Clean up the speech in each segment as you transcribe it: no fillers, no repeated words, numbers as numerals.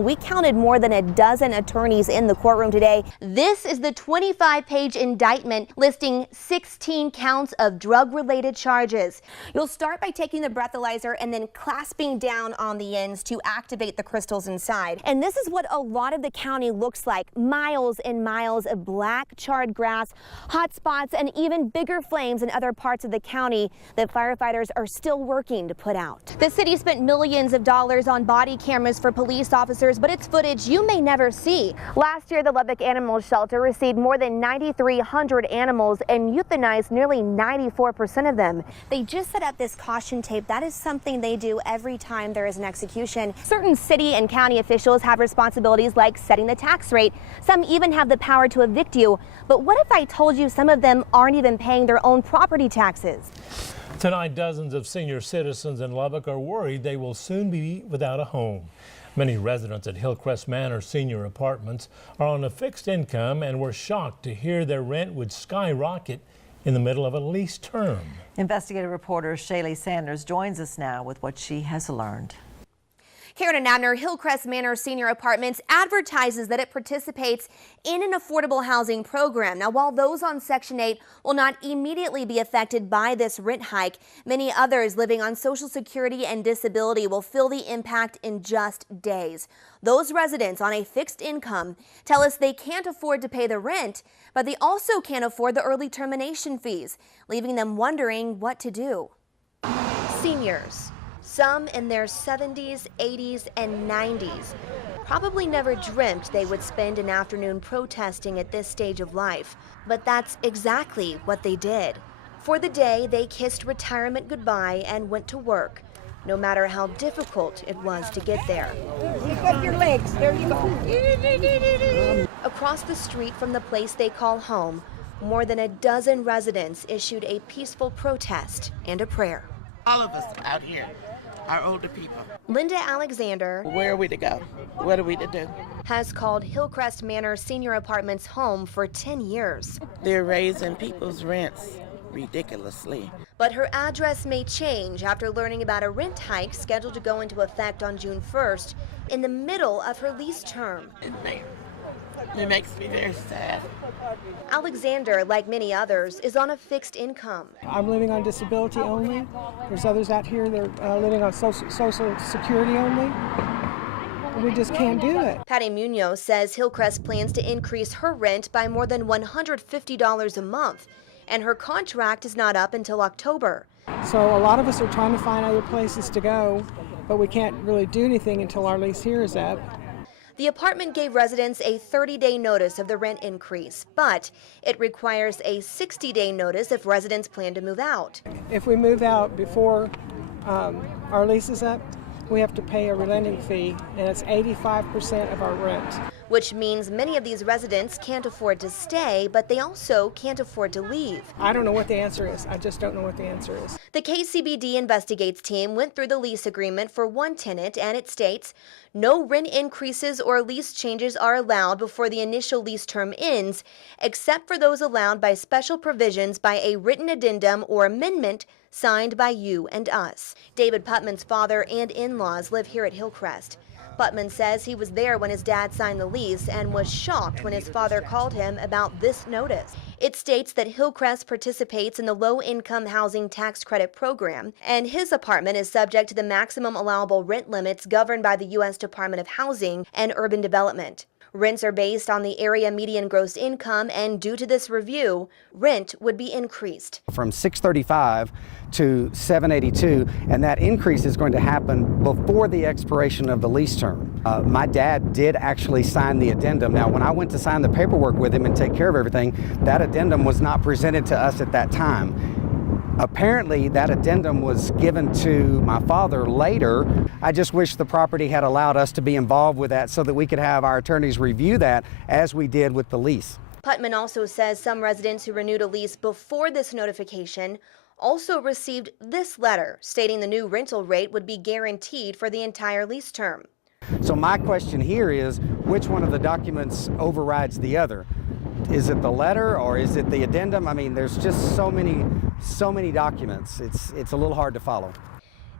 We counted more than a dozen attorneys in the courtroom today. This is the 25-page indictment listing 16 counts of drug-related charges. You'll start by taking the breathalyzer and then clasping down on the ends to activate the crystals inside. And this is what a lot of the county looks like. Miles and miles of black charred grass, hot spots, and even bigger flames in other parts of the county that firefighters are still working to put out. The city spent millions of dollars on body cameras for police officers, but it's footage you may never see. Last year, the Lubbock Animal Shelter received more than 9,300 animals and euthanized nearly 94% of them. They just set up this caution tape. That is something they do every time there is an execution. Certain city and county officials have responsibilities like setting the tax rate. Some even have the power to evict you. But what if I told you some of them aren't even paying their own property taxes? Tonight, dozens of senior citizens in Lubbock are worried they will soon be without a home. Many residents at Hillcrest Manor Senior Apartments are on a fixed income and were shocked to hear their rent would skyrocket in the middle of a lease term. Investigative reporter Shaley Sanders joins us now with what she has learned. Karen and Abner, Hillcrest Manor Senior Apartments advertises that it participates in an affordable housing program. Now, while those on Section 8 will not immediately be affected by this rent hike, many others living on Social Security and disability will feel the impact in just days. Those residents on a fixed income tell us they can't afford to pay the rent, but they also can't afford the early termination fees, leaving them wondering what to do. Seniors, some in their 70s, 80s, and 90s, probably never dreamt they would spend an afternoon protesting at this stage of life. But that's exactly what they did. For the day, they kissed retirement goodbye and went to work, no matter how difficult it was to get there. Lift up your legs. There you go. Across the street from the place they call home, more than a dozen residents issued a peaceful protest and a prayer. All of us out here are older people. Linda Alexander, Where are we to go? What are we to do? has called Hillcrest Manor Senior Apartments home for 10 years. They're raising people's rents ridiculously. But her address may change after learning about a rent hike scheduled to go into effect on June 1st in the middle of her lease term. It makes me very sad. Alexander, like many others, is on a fixed income. I'm living on disability only. There's others out here that are living on social security only. We just can't do it. Patty Munoz says Hillcrest plans to increase her rent by more than $150 a month, and her contract is not up until October. So a lot of us are trying to find other places to go, but we can't really do anything until our lease here is up. The apartment gave residents a 30-day notice of the rent increase, but it requires a 60-day notice if residents plan to move out. If we move out before our lease is up, we have to pay a relenting fee, and it's 85% of our rent. Which means many of these residents can't afford to stay, but they also can't afford to leave. I don't know what the answer is. I just don't know what the answer is. The KCBD Investigates team went through the lease agreement for one tenant, and it states, no rent increases or lease changes are allowed before the initial lease term ends, except for those allowed by special provisions by a written addendum or amendment signed by you and us. David Putman's father and in-laws live here at Hillcrest. Putman says he was there when his dad signed the lease and was shocked when his father called him about this notice. It states that Hillcrest participates in the low-income housing tax credit program, and his apartment is subject to the maximum allowable rent limits governed by the U.S. Department of Housing and Urban Development. Rents are based on the area median gross income, and due to this review, rent would be increased. From $635 to $782, and that increase is going to happen before the expiration of the lease term. My dad did actually sign the addendum. Now, when I went to sign the paperwork with him and take care of everything, that addendum was not presented to us at that time. Apparently, that addendum was given to my father later. I just wish the property had allowed us to be involved with that so that we could have our attorneys review that as we did with the lease. Putman also says some residents who renewed a lease before this notification also received this letter stating the new rental rate would be guaranteed for the entire lease term. So my question here is, which one of the documents overrides the other? Is it the letter or is it the addendum? I mean, there's just so many documents. It's a little hard to follow.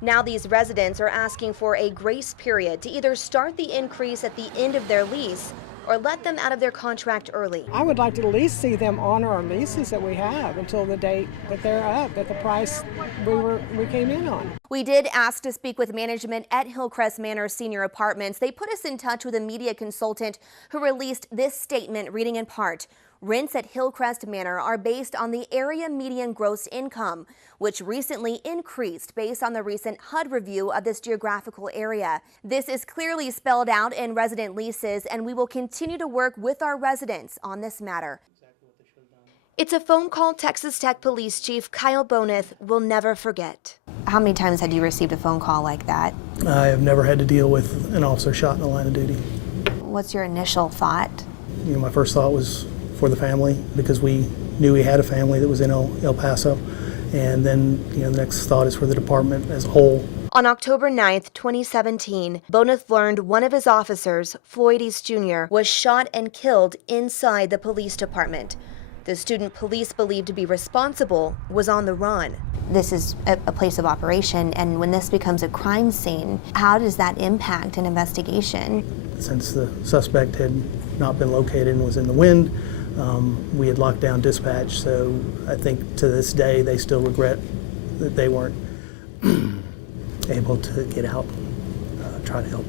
Now these residents are asking for a grace period to either start the increase at the end of their lease or let them out of their contract early. I would like to at least see them honor our leases that we have until the date that they're up at the price we came in on. We did ask to speak with management at Hillcrest Manor Senior Apartments. They put us in touch with a media consultant who released this statement, reading in part: rents at Hillcrest Manor are based on the area median gross income, which recently increased based on the recent HUD review of this geographical area. This is clearly spelled out in resident leases, and we will continue to work with our residents on this matter. It's a phone call Texas Tech Police Chief Kyle Boneth will never forget. How many times had you received a phone call like that? I have never had to deal with an officer shot in the line of duty. What's your initial thought? My first thought was for the family, because we knew we had a family that was in El Paso. And then, the next thought is for the department as a whole. On October 9th, 2017, Boneth learned one of his officers, Floyd East Jr., was shot and killed inside the police department. The student police believed to be responsible was on the run. This is a place of operation, and when this becomes a crime scene, how does that impact an investigation? Since the suspect had not been located and was in the wind, we had locked down dispatch, so I think to this day they still regret that they weren't able to get out, try to help.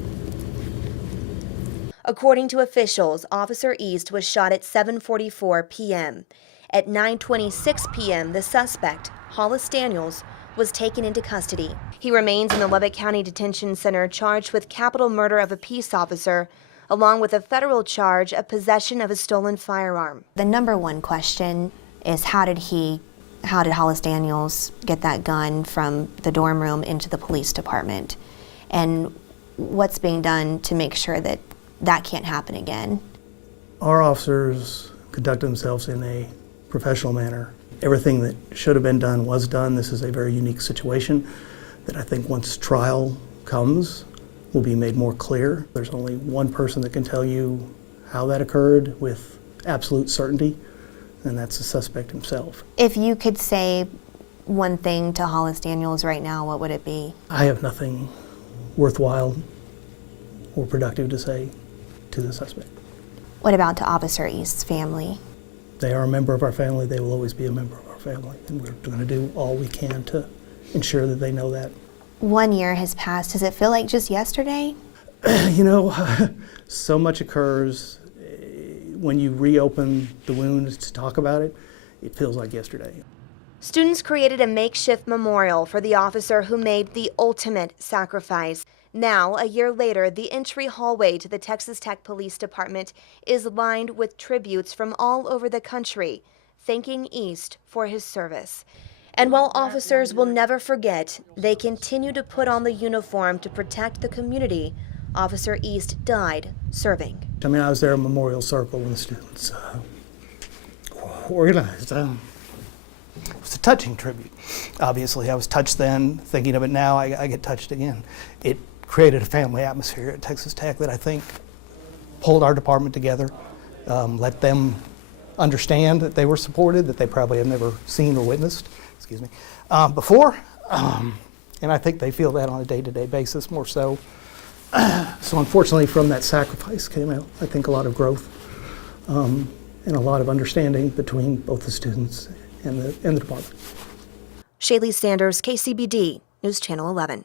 According to officials, Officer East was shot at 7:44 p.m. At 9:26 p.m., the suspect, Hollis Daniels, was taken into custody. He remains in the Lubbock County Detention Center charged with capital murder of a peace officer, along with a federal charge of possession of a stolen firearm. The number one question is how did Hollis Daniels get that gun from the dorm room into the police department? And what's being done to make sure that that can't happen again? Our officers conduct themselves in a professional manner. Everything that should have been done was done. This is a very unique situation that I think once trial comes will be made more clear. There's only one person that can tell you how that occurred with absolute certainty, and that's the suspect himself. If you could say one thing to Hollis Daniels right now, what would it be? I have nothing worthwhile or productive to say to the suspect. What about to Officer East's family? They are a member of our family. They will always be a member of our family, and we're going to do all we can to ensure that they know that. 1 year has passed. Does it feel like just yesterday? So much occurs. When you reopen the wounds to talk about it, it feels like yesterday. Students created a makeshift memorial for the officer who made the ultimate sacrifice. Now, a year later, the entry hallway to the Texas Tech Police Department is lined with tributes from all over the country, thanking East for his service. And while officers will never forget, they continue to put on the uniform to protect the community. Officer East died serving. I was there at Memorial Circle when the students organized. It was a touching tribute. Obviously, I was touched then. Thinking of it now, I get touched again. It created a family atmosphere at Texas Tech that I think pulled our department together, let them understand that they were supported, that they probably have never seen or witnessed, before. And I think they feel that on a day-to-day basis more so. So unfortunately, from that sacrifice came out, I think, a lot of growth and a lot of understanding between both the students and the department. Shaley Sanders, KCBD, News Channel 11.